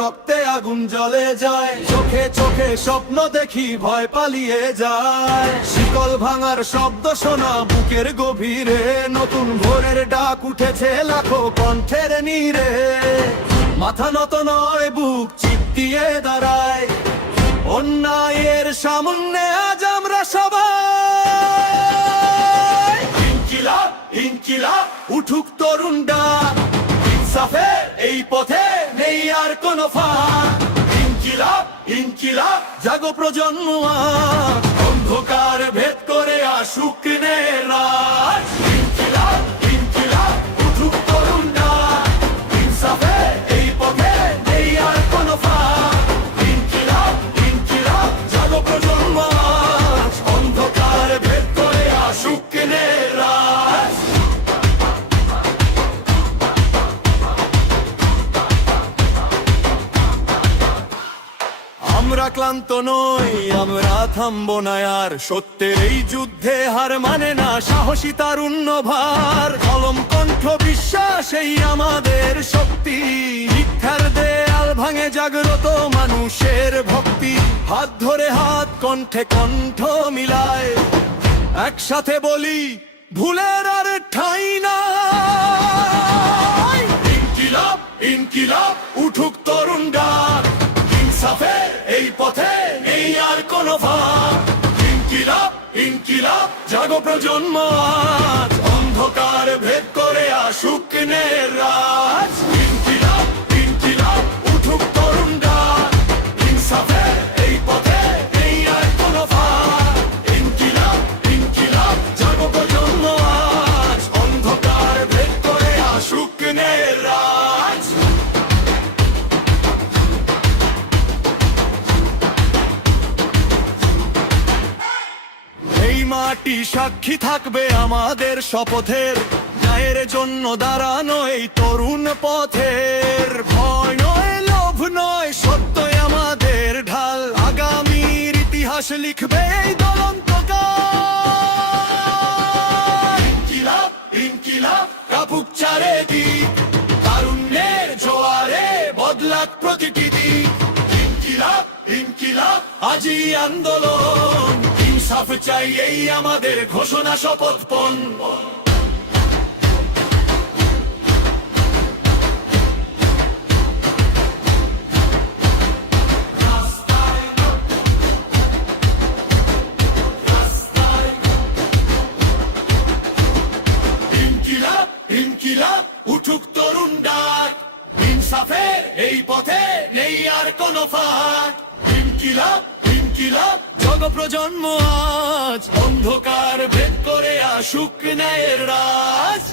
রক্তে আগুন জ্বলে যায়, চোখে চোখে স্বপ্ন দেখি ভয় পালিয়ে যায়। শিকল ভাঙার শব্দ শোনা বুকের গভীরে, নতুন ভোরের ডাক উঠেছে লাখো কণ্ঠের নীরে। মাথা নত নয়, বুক চিপ দিয়ে দাঁড়ায়, অন্যায়ের সামনে আজ আমরা সবাই। ইনকিলাব ইনকিলাব উঠুক তরুণ ডাক, ইনসাফের এই পথে নেই আর কোনো ফাঁক। ইনকিলাব ইনকিলাব জাগো প্রজন্ম আজ, অন্ধকার ভেদ করে আসুক রাজ। ইনকিলাব ইনকিলাব উঠুক তরুণ ডাক, ইনসাফের এই পথে নেই আর কোনো ফাঁক। ইনকিলাব ইনকিলাব জাগো প্রজন্ম আজ, অন্ধকার ভেদ করে আসুক রাজ। আমরা ক্লান্ত নই, আমরা থামবো না আর, সত্যের এই যুদ্ধে হার মানে না সাহসী তারুণ্য ভার। কলম কণ্ঠ বিশ্বাস এই আমাদের শক্তি, মিথ্যার দেয়াল ভাঙে জাগ্রত মানুষের ভক্তি। হাত ধরে হাত, কণ্ঠে কণ্ঠ মিলায়, একসাথে বলি ভুলের আর ঠাঁই নাই। ইনকিলাব ইনকিলাব উঠুক তরুণ ডাক, ইনসাফের এই পথে নেই আর কোনো ফাঁক। ইনকিলাব ইনকিলাব জাগো প্রজন্ম আজ, অন্ধকার ভেদ করে আসুক রাজ। ইনকিলাব ইনকিলাব উঠুক তরুণ ডাক, ইনসাফের এই পথে নেই আর কোনো ফাঁক। ইনকিলাব ইনকিলাব জাগো প্রজন্ম আজ, অন্ধকার ভেদ করে আসুক রাজ। এই মাটি সাক্ষী থাকবে আমাদের শপথের, ন্যায়ের জন্য দাঁড়ানো এই তরুণ পথের। ভয় নয়, লোভ নয়, সত্যই আমাদের ঢাল, আগামীর ইতিহাস লিখবে এই জ্বলন্ত কাল। ইনকিলাব ইনকিলাব কাপুক চারিদিক, তারুণ্যের জোয়ারে বদলাক প্রতিটি দিক। ইনকিলাব ইনকিলাব আজি আন্দোলন, ইনসাফ চাই এই আমাদের ঘোষণা শপথপণ। ইনকিলাব ইনকিলাব উঠুক তরুণ ডাক, ইনসাফের এই পথে নেই আর কোনো ফাঁক। ইনকিলাব ইনকিলাব জাগো প্রজন্ম আজ, অন্ধকার ভেদ করে আসুক ন্যায়ের রাজ।